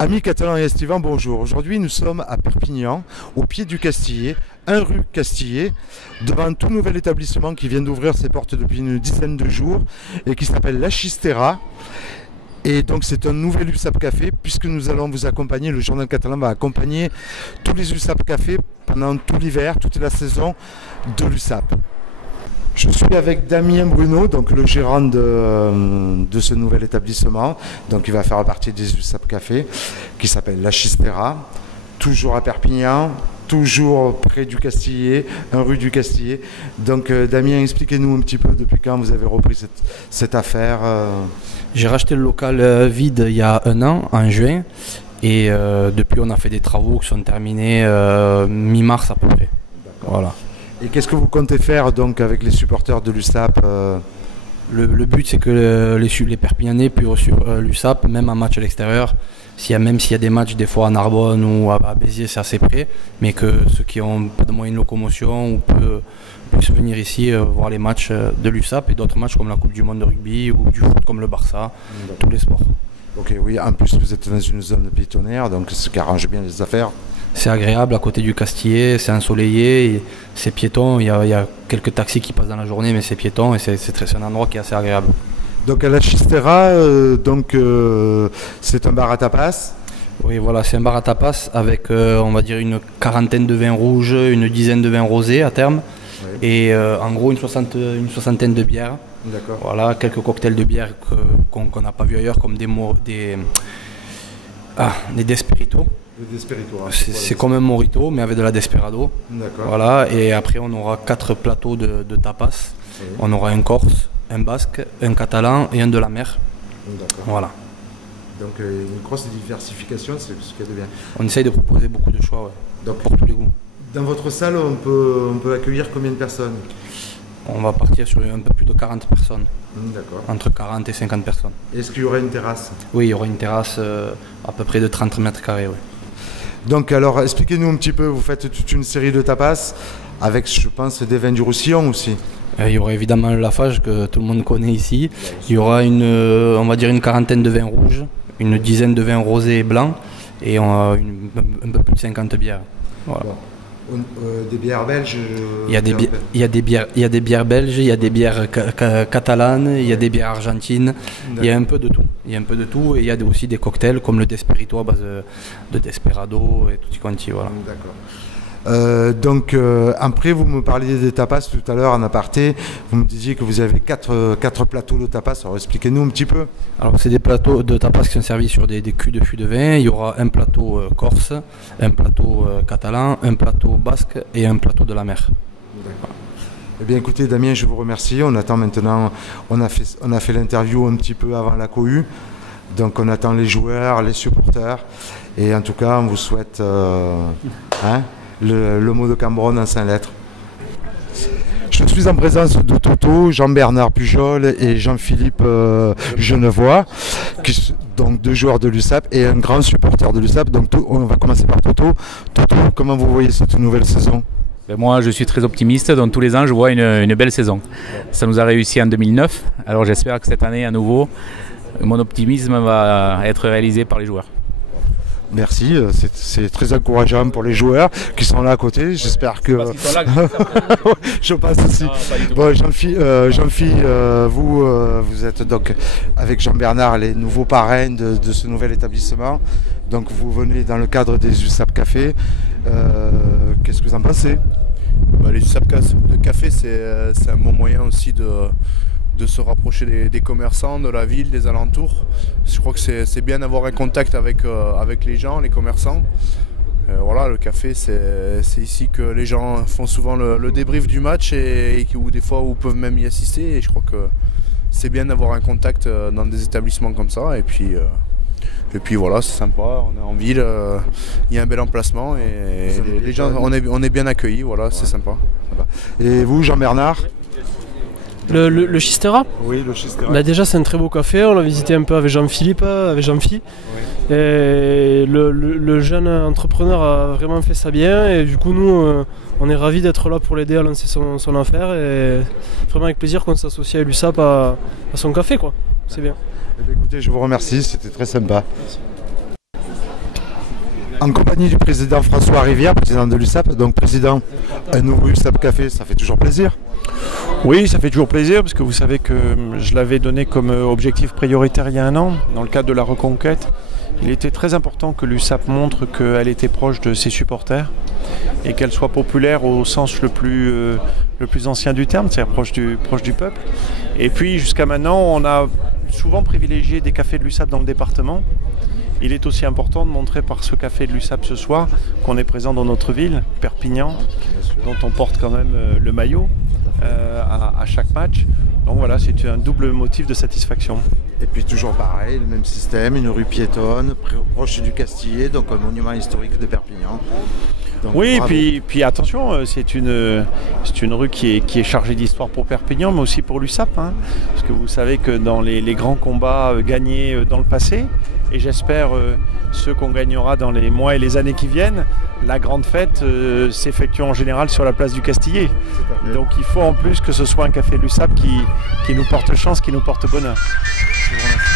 Amis catalans et estivants, bonjour. Aujourd'hui, nous sommes à Perpignan, au pied du Castillet, 1 rue Castillet, devant un tout nouvel établissement qui vient d'ouvrir ses portes depuis une dizaine de jours et qui s'appelle La Chistera. Et donc c'est un nouvel USAP Café puisque nous allons vous accompagner, le journal catalan va accompagner tous les USAP Café pendant tout l'hiver, toute la saison de l'USAP. Je suis avec Damien Bruno, donc le gérant de ce nouvel établissement, donc il va faire partie des USAP Café, qui s'appelle La Chistera, toujours à Perpignan, toujours près du Castillet, 1 rue du Castillet. Donc Damien, expliquez-nous un petit peu depuis quand vous avez repris cette affaire. J'ai racheté le local vide il y a 1 an, en juin, et depuis on a fait des travaux qui sont terminés mi-mars à peu près. Voilà. Et qu'est-ce que vous comptez faire donc avec les supporters de l'USAP Le but c'est que les Perpignanais puissent sur l'USAP, même en match à l'extérieur, même s'il y a des matchs des fois à Narbonne ou à Béziers, c'est assez près, mais que ceux qui ont pas de moyens de locomotion puissent venir ici voir les matchs de l'USAP et d'autres matchs comme la Coupe du Monde de rugby ou du foot comme le Barça, tous les sports. Ok, oui, en plus vous êtes dans une zone piétonnière, donc ce qui arrange bien les affaires. C'est agréable à côté du Castillet, c'est ensoleillé, c'est piéton, il y a quelques taxis qui passent dans la journée mais c'est piéton et c'est un endroit qui est assez agréable. Donc à La Chistera, c'est un bar à tapas. Oui voilà, c'est un bar à tapas avec on va dire une quarantaine de vins rouges, une dizaine de vins rosés à terme, oui. Et en gros une soixantaine de bières. D'accord. Voilà, quelques cocktails de bière qu'on n'a pas vu ailleurs comme des Desperito. C'est comme un Morito mais avec de la Desperado. D'accord. Voilà, et après on aura 4 plateaux de tapas. Oui. On aura un Corse, un Basque, un Catalan et un de la mer. D'accord. Voilà. Donc une grosse diversification, c'est ce qu'il y a de bien. On essaye de proposer beaucoup de choix, ouais. Donc, pour tous les goûts. Dans votre salle, on peut accueillir combien de personnes? On va partir sur un peu plus de 40 personnes. D'accord. Entre 40 et 50 personnes. Est-ce qu'il y aura une terrasse? Oui, il y aura une terrasse à peu près de 30 mètres carrés, oui. Donc alors, expliquez-nous un petit peu, vous faites toute une série de tapas avec, je pense, des vins du Roussillon aussi. Il y aura évidemment le Lafage que tout le monde connaît ici. Il y aura on va dire une quarantaine de vins rouges, une dizaine de vins rosés et blancs et un peu plus de 50 bières. Voilà. Bon. Des bières belges. Il y a des bières belges, il y a des bières catalanes, il y a des bières argentines. Il y a un peu de tout. Et il y a aussi des cocktails comme le Desperito à base de Desperado et tutti quanti. Voilà. D'accord. Après, vous me parliez des tapas tout à l'heure en aparté. Vous me disiez que vous avez 4 plateaux de tapas. Alors expliquez-nous un petit peu. Alors c'est des plateaux de tapas qui sont servis sur des culs de fût de vin. Il y aura un plateau corse, un plateau catalan, un plateau basque et un plateau de la mer. D'accord. Eh bien écoutez Damien, je vous remercie. On attend maintenant, on a fait l'interview un petit peu avant la cohue. Donc on attend les joueurs, les supporters. Et en tout cas, on vous souhaite le mot de Cambronne en 5 lettres. Je suis en présence de Toto, Jean-Bernard Pujol et Jean-Philippe Genevois, donc 2 joueurs de l'USAP et un grand supporter de l'USAP. Donc on va commencer par Toto. Toto, comment vous voyez cette nouvelle saison? Moi, je suis très optimiste. Donc tous les ans, je vois une belle saison. Ça nous a réussi en 2009. Alors j'espère que cette année, à nouveau, mon optimisme va être réalisé par les joueurs. Merci, c'est très encourageant pour les joueurs qui sont là à côté. J'espère que. Je pense aussi. Bon, Jean-Philippe, vous êtes donc avec Jean-Bernard les nouveaux parrains de ce nouvel établissement. Donc vous venez dans le cadre des USAP Café. Qu'est-ce que vous en pensez? Les USAP Café, c'est un bon moyen aussi de se rapprocher des commerçants, de la ville, des alentours. Je crois que c'est bien d'avoir un contact avec les gens, les commerçants. Voilà, le café, c'est ici que les gens font souvent le débrief du match ou des fois où peuvent même y assister. Et je crois que c'est bien d'avoir un contact dans des établissements comme ça. Et puis voilà, c'est sympa, on est en ville, il y a un bel emplacement et les gens, on est bien accueillis, voilà, c'est sympa. Et vous, Jean-Bernard? Le Chistera? Oui, le Chistera. Déjà, c'est un très beau café. On l'a visité un peu avec Jean-Philippe, avec Jean-Phi. Oui. Et le jeune entrepreneur a vraiment fait ça bien. Et du coup, nous, on est ravis d'être là pour l'aider à lancer son affaire. Et vraiment avec plaisir qu'on s'associe à l'USAP à son café, quoi. C'est bien. Écoutez, je vous remercie. C'était très sympa. Merci. En compagnie du président François Rivière, président de l'USAP. Donc président, un nouveau USAP Café, ça fait toujours plaisir. Oui, ça fait toujours plaisir parce que vous savez que je l'avais donné comme objectif prioritaire il y a un an, dans le cadre de la reconquête. Il était très important que l'USAP montre qu'elle était proche de ses supporters et qu'elle soit populaire au sens le plus ancien du terme, c'est-à-dire proche du peuple. Et puis jusqu'à maintenant, on a souvent privilégié des cafés de l'USAP dans le département. Il est aussi important de montrer par ce café de l'USAP ce soir qu'on est présent dans notre ville, Perpignan, dont on porte quand même le maillot à chaque match. Donc voilà, c'est un double motif de satisfaction. Et puis toujours pareil, le même système, une rue piétonne, proche du Castillet, donc un monument historique de Perpignan. Donc, oui, bravo. puis attention, c'est une rue qui est chargée d'histoire pour Perpignan, mais aussi pour l'USAP. Hein, parce que vous savez que dans les grands combats gagnés dans le passé, et j'espère ceux qu'on gagnera dans les mois et les années qui viennent, la grande fête s'effectue en général sur la place du Castillet. Donc il faut en plus que ce soit un café de l'USAP qui nous porte chance, qui nous porte bonheur. Je vous remercie.